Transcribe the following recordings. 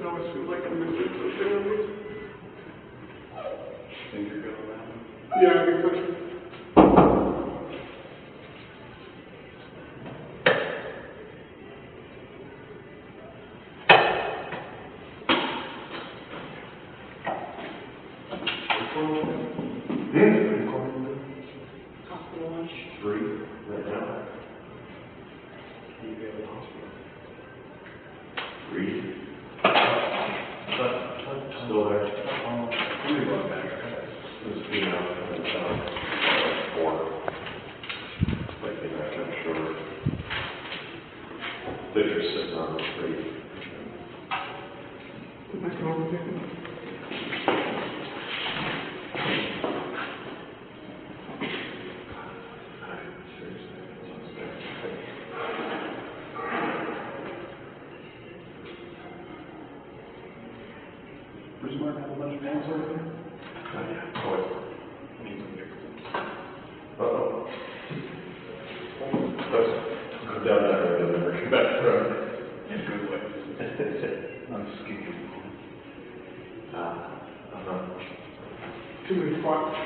It always feels like I'm missing something. Think you're good on that one? Yeah, I think so. Hospital lunch? 3 right now. Can you be at the hospital? 3. Still there. Let me look back. This female is 4. Like in that kind of short. They're just sitting on the street. Am I going with you? Rosewater have a bunch of names over there? Oh, yeah. Oh, uh-oh. Let's go down that road and then we're back to the road. In a good way. I'm skipping. Too many spots.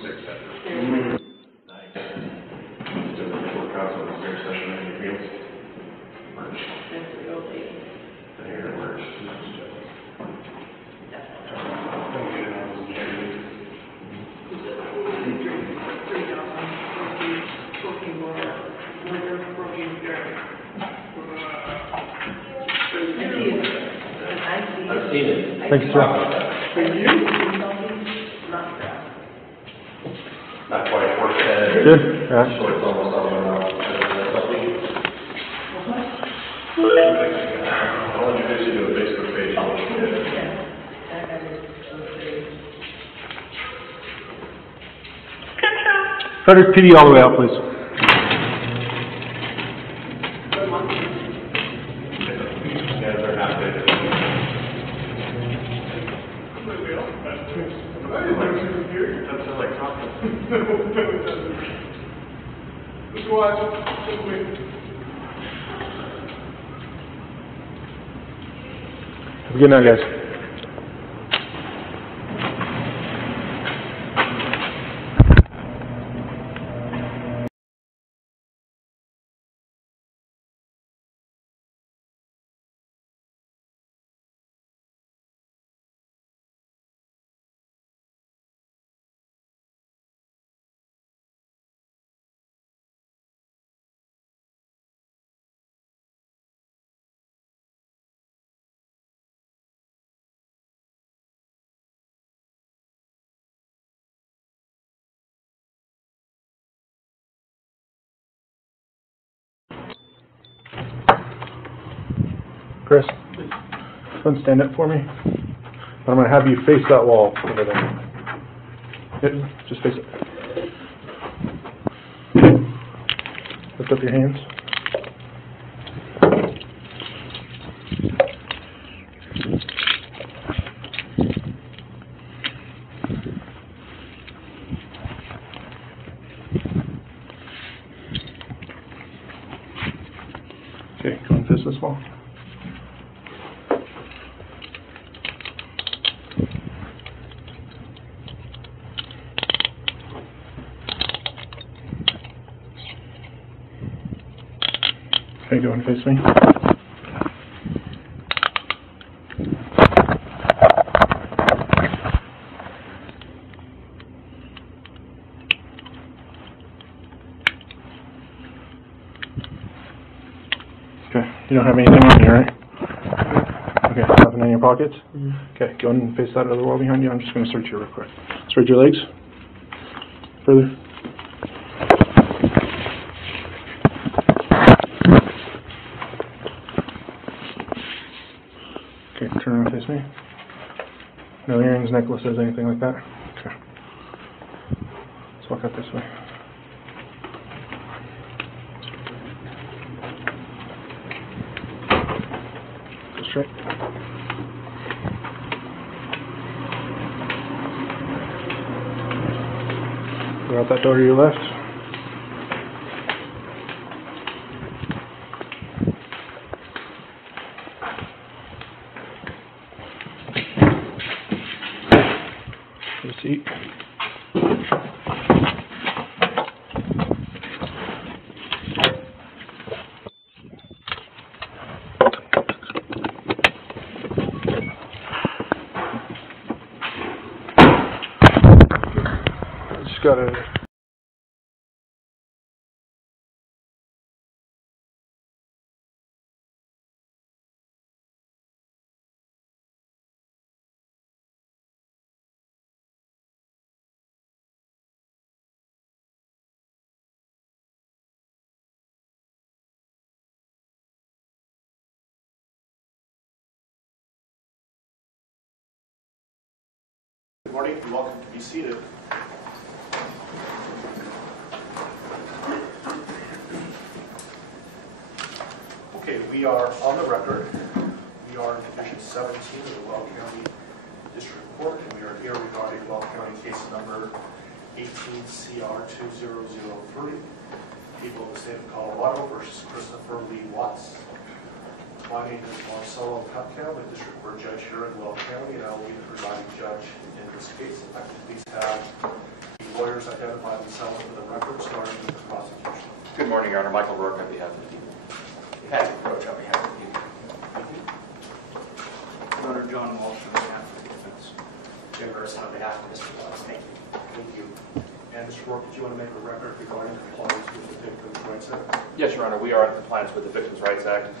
6 seconds. Nice. Just doing a workout on the spare session in your fields. Merge. That's real late. I hear it merge. I've seen it. Thanks, sir. Thank you. Not quite work that. Good. Yeah. So it's almost all around. I'll introduce you to a Facebook page. Frederick, PD all the way out, please. Yeah, they're not good. That sounds like talking. Just watch. Just wait. Have a good night, guys. Chris, go and stand up for me. But I'm going to have you face that wall over there. Yep, just face it. Lift up your hands. Okay, go and face this wall. Okay, go and face me. Okay, you don't have anything on you, right? Okay, nothing in your pockets? Okay, go and face that other wall behind you. I'm just going to search you real quick. Spread your legs. Further. face me. No earrings, necklaces, anything like that? Okay. Let's walk out this way. Go straight. Go out that door to your left. Have a seat. Just gotta. Good morning, you're welcome to be seated. Okay, we are on the record. We are in Division 17 of the Weld County District Court, and we are here regarding Weld County case number 18CR2003, people of the state of Colorado versus Christopher Lee Watts. My name is Marcelo Cupcam, the District Court Judge here in Weld County, and I will be the presiding judge in this case. If I could please have the lawyers identify themselves for the record, starting with the prosecution. Good morning, Your Honor. Michael Rourke on behalf of the people. Patrick Roach on behalf of the people. Senator John Walsh on behalf of the defense. Jim Gerson on behalf of Mr. Watts. Thank you. Thank you. And Mr. Rourke, did you want to make a record regarding compliance with the Victims' Rights Act? Yes, Your Honor. We are in compliance with the Victims' Rights Act.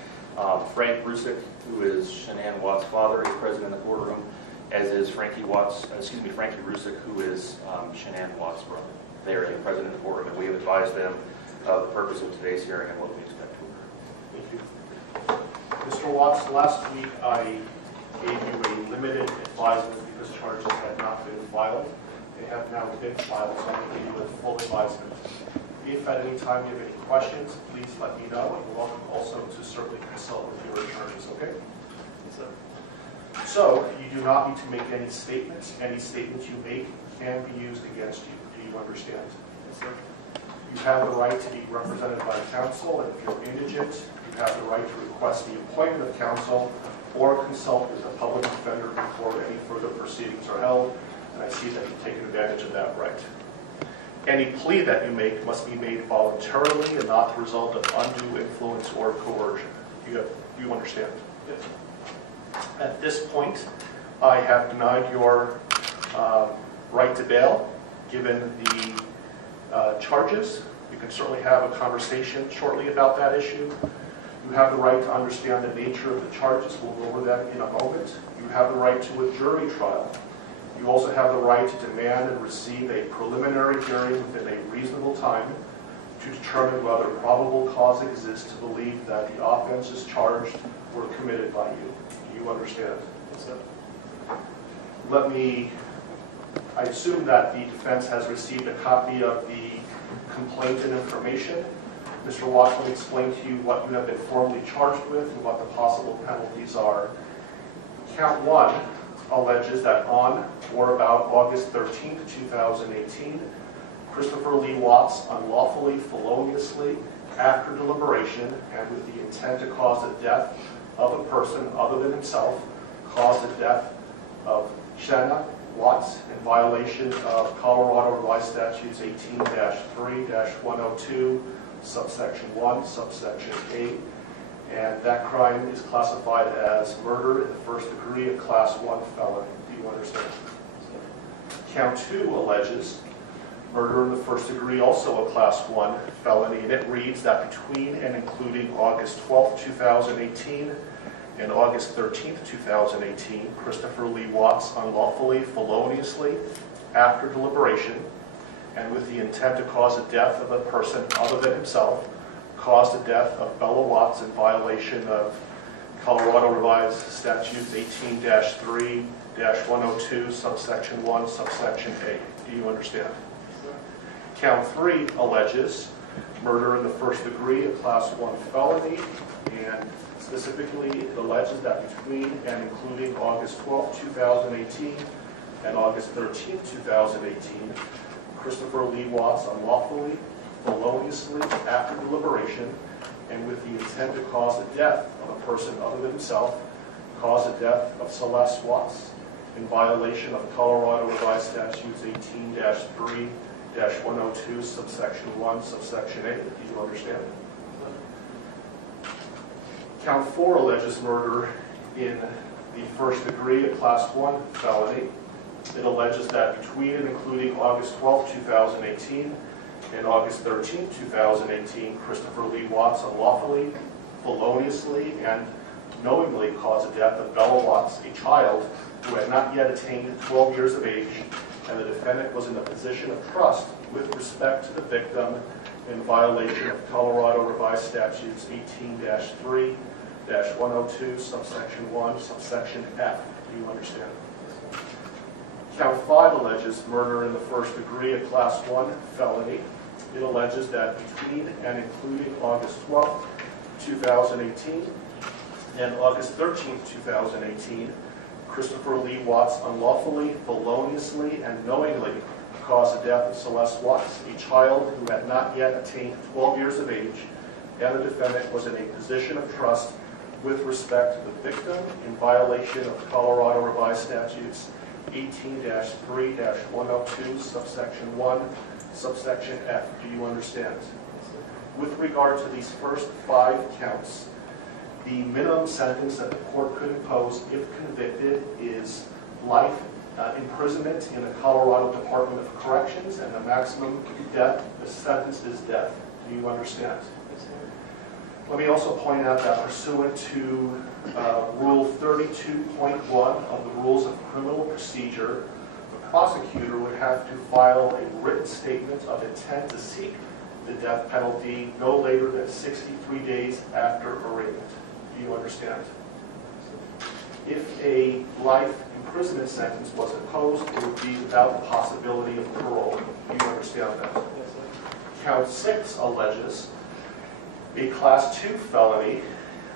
Frank Rusick, who is Shanann Watts' father, is present in the courtroom, as is Frankie Rusick, who is Shanann Watts' brother. They are present in the courtroom, and we have advised them of the purpose of today's hearing and what we expect to occur. Thank you. Mr. Watts, last week I gave you a limited advisement because charges had not been filed. They have now been filed, so I'm going to give you a full advisement. If at any time you have any questions, please let me know, and you're welcome also to certainly consult with your attorneys, okay? Yes, sir. So, you do not need to make any statements. Any statements you make can be used against you. Do you understand? Yes, sir. You have the right to be represented by counsel, and if you're indigent, you have the right to request the appointment of counsel or consult with a public defender before any further proceedings are held, and I see that you've taken advantage of that right. Any plea that you make must be made voluntarily and not the result of undue influence or coercion. You understand? Yes. At this point, I have denied your right to bail, given the charges. You can certainly have a conversation shortly about that issue. You have the right to understand the nature of the charges. We'll go over that in a moment. You have the right to a jury trial. You also have the right to demand and receive a preliminary hearing within a reasonable time to determine whether probable cause exists to believe that the offenses charged were committed by you. Do you understand? Yes, sir. I assume that the defense has received a copy of the complaint and information. Mr. Watts will explain to you what you have been formally charged with and what the possible penalties are. Count 1 alleges that on or about August 13, 2018, Christopher Lee Watts unlawfully, feloniously, after deliberation, and with the intent to cause the death of a person other than himself, caused the death of Shanann Watts in violation of Colorado Revised Statutes 18-3-102, subsection 1, subsection 8. And that crime is classified as murder in the first degree, a class 1 felony. Do you understand? Count 2 alleges murder in the first degree, also a class 1 felony, and it reads that between and including August 12, 2018 and August 13, 2018, Christopher Lee Watts unlawfully, feloniously, after deliberation, and with the intent to cause the death of a person other than himself, caused the death of Bella Watts in violation of Colorado Revised Statutes 18-3-102, subsection 1, subsection A. Do you understand? Count 3 alleges murder in the first degree, a class 1 felony, and specifically it alleges that between and including August 12, 2018 and August 13, 2018, Christopher Lee Watts unlawfully, feloniously, after deliberation, and with the intent to cause the death of a person other than himself, cause the death of Celeste Watts in violation of Colorado Revised Statutes 18-3-102, subsection 1, subsection A. Do you understand? Count 4 alleges murder in the first degree, a class 1 felony. It alleges that between and including August 12, 2018 and August 13, 2018, Christopher Lee Watts unlawfully, feloniously, and knowingly caused the death of Bella Watts, a child who had not yet attained 12 years of age, and the defendant was in a position of trust with respect to the victim in violation of Colorado Revised Statutes 18-3-102, subsection 1, subsection F. Do you understand? Count 5 alleges murder in the first degree, a class 1 felony. It alleges that between and including August 12, 2018 and August 13, 2018, Christopher Lee Watts unlawfully, feloniously, and knowingly caused the death of Celeste Watts, a child who had not yet attained 12 years of age, and the defendant was in a position of trust with respect to the victim in violation of Colorado Revised Statutes 18-3-102, subsection 1, subsection F. Do you understand? With regard to these first 5 counts, the minimum sentence that the court could impose if convicted is life imprisonment in the Colorado Department of Corrections, and the maximum death, the sentence is death. Do you understand? Let me also point out that pursuant to Rule 32.1 of the Rules of Criminal Procedure, the prosecutor would have to file a written statement of intent to seek the death penalty no later than 63 days after arraignment. Do you understand? If a life imprisonment sentence was imposed, it would be without the possibility of parole. Do you understand that? Count 6 alleges a Class 2 felony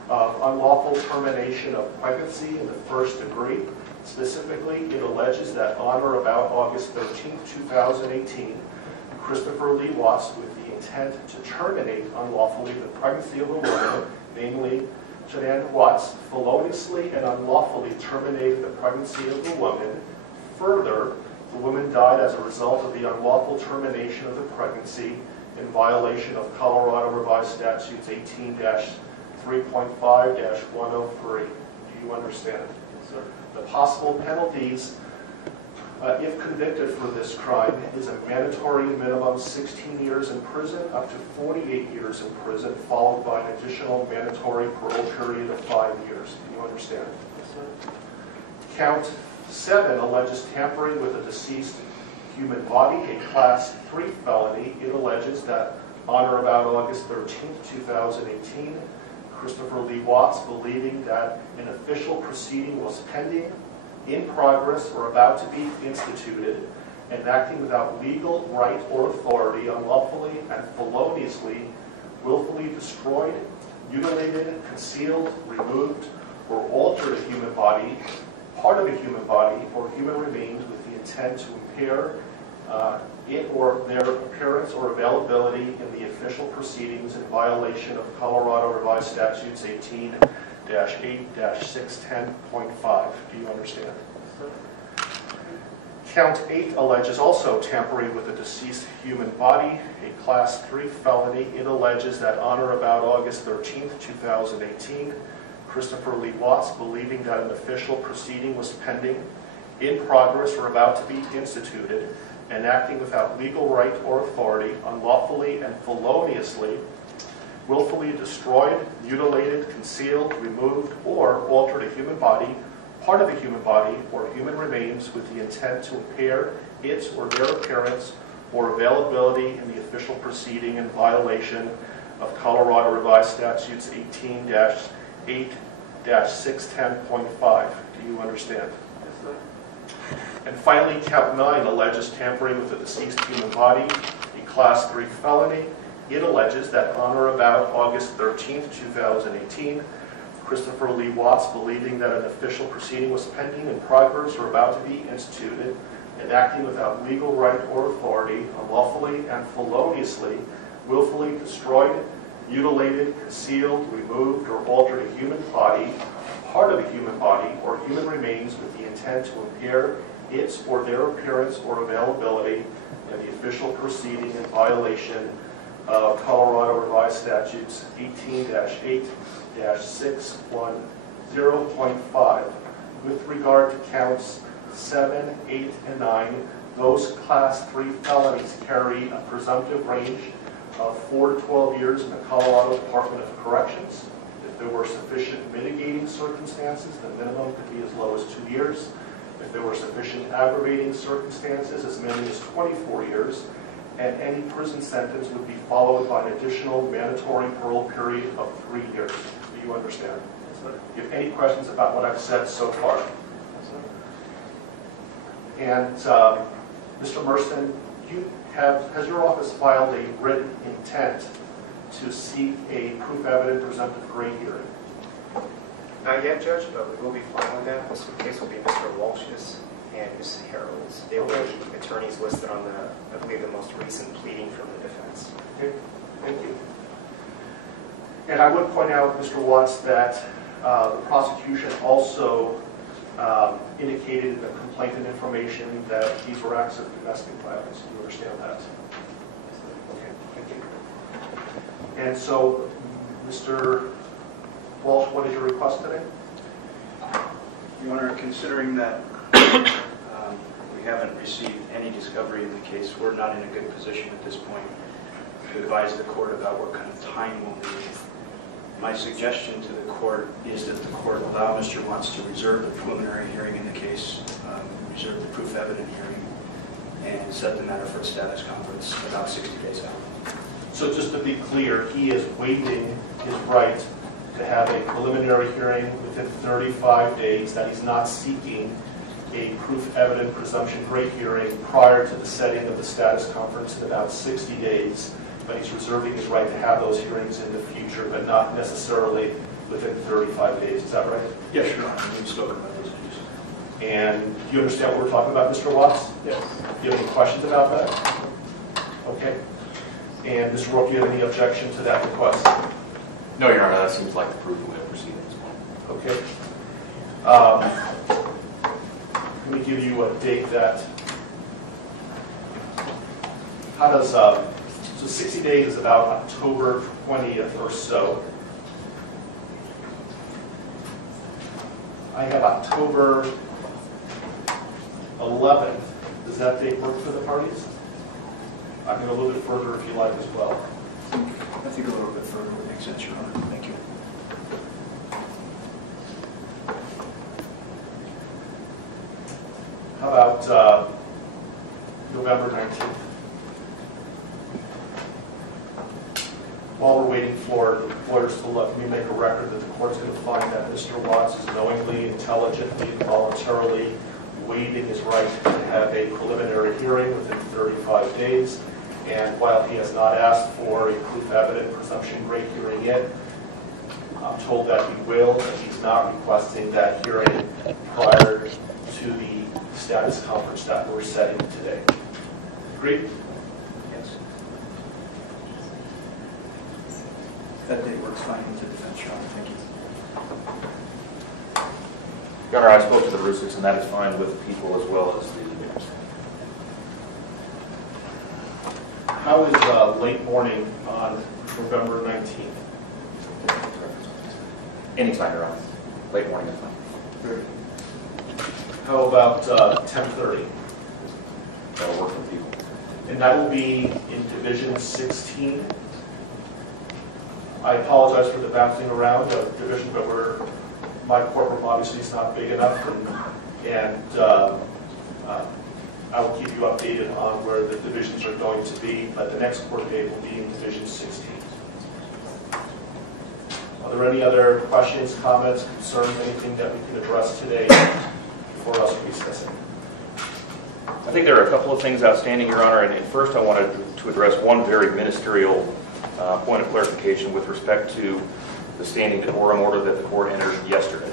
of unlawful termination of pregnancy in the first degree. Specifically, it alleges that on or about August 13, 2018, Christopher Lee Watts, with the intent to terminate unlawfully the pregnancy of a woman, namely Shanann Watts, feloniously and unlawfully terminated the pregnancy of the woman. Further, the woman died as a result of the unlawful termination of the pregnancy in violation of Colorado Revised Statutes 18-3.5-103. Do you understand? Yes, sir. The possible penalties, if convicted for this crime, is a mandatory minimum 16 years in prison up to 48 years in prison, followed by an additional mandatory parole period of 5 years. Do you understand? Yes, sir. Count 7 alleges tampering with a deceased human body, a Class 3 felony. It alleges that on or about August 13, 2018, Christopher Lee Watts, believing that an official proceeding was pending, in progress, or about to be instituted, and acting without legal right or authority, unlawfully and feloniously, willfully destroyed, mutilated, concealed, removed, or altered a human body, part of a human body, or human remains with the intent to impair it or their appearance or availability in the official proceedings in violation of Colorado Revised Statutes 18-8-610.5. Do you understand? Count 8 alleges also tampering with a deceased human body, a Class 3 felony. It alleges that on or about August 13, 2018, Christopher Lee Watts, believing that an official proceeding was pending, in progress, or about to be instituted, and acting without legal right or authority, unlawfully and feloniously, willfully destroyed, mutilated, concealed, removed, or altered a human body, part of a human body, or human remains with the intent to impair its or their appearance or availability in the official proceeding in violation of Colorado Revised Statutes 18-8-610.5. 610.5. Do you understand? And finally, count 9 alleges tampering with a deceased human body, a Class 3 felony. It alleges that on or about August 13th, 2018, Christopher Lee Watts, believing that an official proceeding was pending in progress or about to be instituted, and acting without legal right or authority, unlawfully and feloniously, willfully destroyed, mutilated, concealed, removed, or altered a human body, part of a human body, or human remains with the intent to impair its or their appearance or availability in the official proceeding in violation of Colorado Revised Statutes 18-8-610.5. With regard to counts 7, 8, and 9, those Class 3 felonies carry a presumptive range of 4 to 12 years in the Colorado Department of Corrections. If there were sufficient mitigating circumstances, the minimum could be as low as 2 years. If there were sufficient aggravating circumstances, as many as 24 years. And any prison sentence would be followed by an additional mandatory parole period of 3 years. Do you understand? Yes, sir. Do you have any questions about what I've said so far? Yes, sir. And Mr. Merston, has your office filed a written intent to seek a proof evident presumptive grade hearing? Not yet, Judge, but we will be filing that. This case will be Mr. Walsh's and Ms. Harrell's. They will be the attorneys listed on the, I believe, the most recent pleading from the defense. Okay, thank you. And I would point out, Mr. Watts, that the prosecution also indicated in the complaint and information that these were acts of domestic violence. Do you understand that? Okay, thank you. And so, Mr. Walsh, what is your request today? Your Honor, considering that we haven't received any discovery in the case, we're not in a good position at this point to advise the court about what kind of time we'll need. My suggestion to the court is that the court allow Mr. Watts to reserve the preliminary hearing in the case, reserve the proof evident hearing, and set the matter for a status conference about 60 days out. So just to be clear, he is waiving his right to have a preliminary hearing within 35 days, that he's not seeking a proof evident presumption grade hearing prior to the setting of the status conference in about 60 days, but he's reserving his right to have those hearings in the future, but not necessarily within 35 days. Is that right? Yes, Your Honor. We've spoken about those issues. And do you understand what we're talking about, Mr. Watts? Yes. Do you have any questions about that? Okay. And Mr. Rourke, do you have any objection to that request? No, Your Honor, that seems like the prudent way of proceeding as well. Okay. Let me give you a date that, how does, so 60 days is about October 20th or so. I have October 11th. Does that date work for the parties? I can go a little bit further if you like as well. I think a little bit further would make sense, Your Honor. Thank you. How about November 19th? While we're waiting for lawyers to let me make a record that the court's going to find that Mr. Watts is knowingly, intelligently, and voluntarily waiving his right to have a preliminary hearing within 35 days. And while he has not asked for a proof evident presumption grade hearing yet, I'm told that he will, and he's not requesting that hearing prior to the status conference that we're setting today. Agreed? Yes. That date works fine with the defense, Your Honor. Thank you. Your Honor, I spoke to the Rusicks, and that is fine with the people as well as the victims. How is late morning on November 19th? Anytime, Your Honor. Late morning is fine. How about 10:30? That'll work for the people. And that will be in Division 16. I apologize for the bouncing around of division, but my courtroom obviously is not big enough, and I will keep you updated on where the divisions are going to be, but the next court date will be in Division 16. Are there any other questions, comments, concerns, anything that we can address today before us recessing? I think there are a couple of things outstanding, Your Honor, and first I wanted to address one very ministerial point of clarification with respect to the standing decorum order that the court entered yesterday.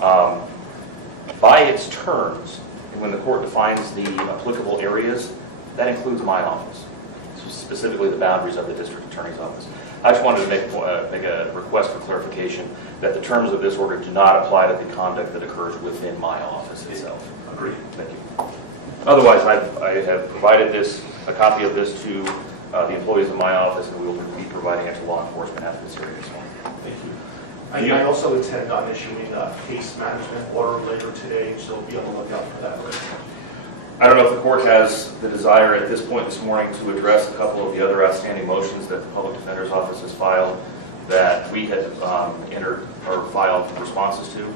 By its terms, when the court defines the applicable areas, that includes my office, specifically the boundaries of the district attorney's office. I just wanted to make a request for clarification that the terms of this order do not apply to the conduct that occurs within my office itself. Agreed. Thank you. Otherwise, I have provided a copy of this to the employees of my office, and we will be providing it to law enforcement after this hearing as well. Thank you. I also intend on issuing a case management order later today, so be on the lookout for that. I don't know if the court has the desire at this point this morning to address a couple of the other outstanding motions that the Public Defender's Office has filed that we had entered or filed responses to.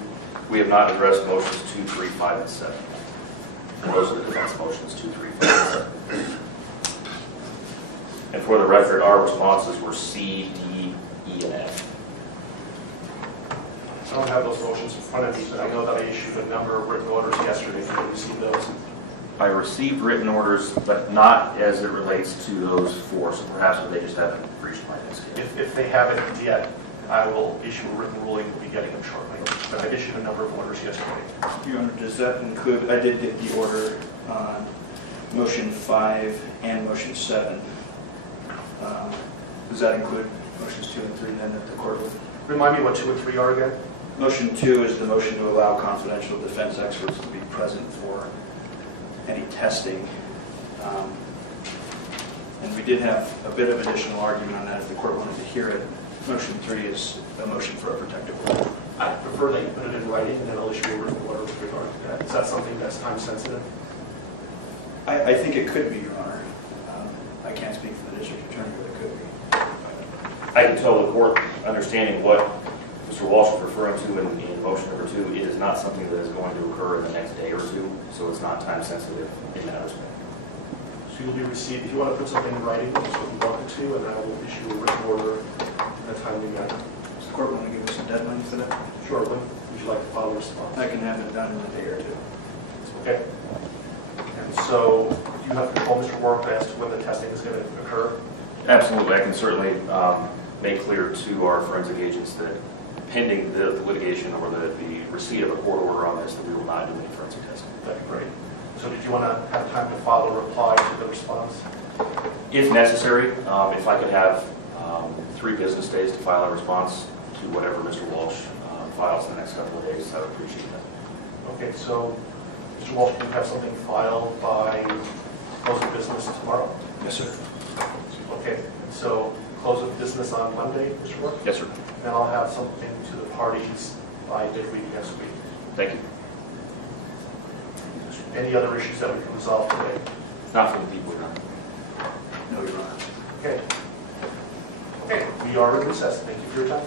We have not addressed motions 2, 3, 5, and 7. And those are the defense motions 2, 3, 5, and 7. And for the record, our responses were C, D, E, and F. I don't have those motions in front of me, but I know that I issued a number of written orders yesterday. Did you receive those? I received written orders, but not as it relates to those 4, so perhaps they just haven't reached my desk yet. If they haven't yet, I will issue a written ruling. We'll be getting them shortly. But I issued a number of orders yesterday. Your Honor, does that include, I did get the order on motion 5 and motion 7. Does that include motions 2 and 3 then that the court would? Remind me what 2 and 3 are again? Motion 2 is the motion to allow confidential defense experts to be present for any testing. And we did have a bit of additional argument on that if the court wanted to hear it. Motion 3 is a motion for a protective order. I prefer that you put it in writing, and then I'll issue a written order with regard to that. Is that something that's time sensitive? I think it could be, Your Honor. I can't speak for the district attorney, but it could be. I can tell the court, understanding what Mr. Walsh is referring to in motion number 2, it is not something that is going to occur in the next day or 2, so it's not time sensitive in that respect. So you'll be received, if you want to put something in writing, that's what you want it to, and I will issue a written order in a timely manner. Does the court want to give us a deadline for that? Sure, when would you like to file a response? I can have it done in a day or 2. Okay. And so you have control, Mr. Warwick, as to when the testing is going to occur? Absolutely. I can certainly make clear to our forensic agents that pending the litigation or the receipt of a court order on this, that we will not do any forensic testing. That'd be great. So did you want to have time to file a reply to the response? If necessary, if I could have 3 business days to file a response to whatever Mr. Walsh files in the next couple of days, I would appreciate that. Okay, so Mr. Walsh, can you have something filed by close of business tomorrow? Yes, sir. Okay, so close of business on Monday, Mr. Warwick? Yes, sir. And I'll have something to the parties by midweek next week. Thank you. Any other issues that we can resolve today? Not for the people here. No, Your Honor. Okay. Okay, we are in recess. Thank you for your time.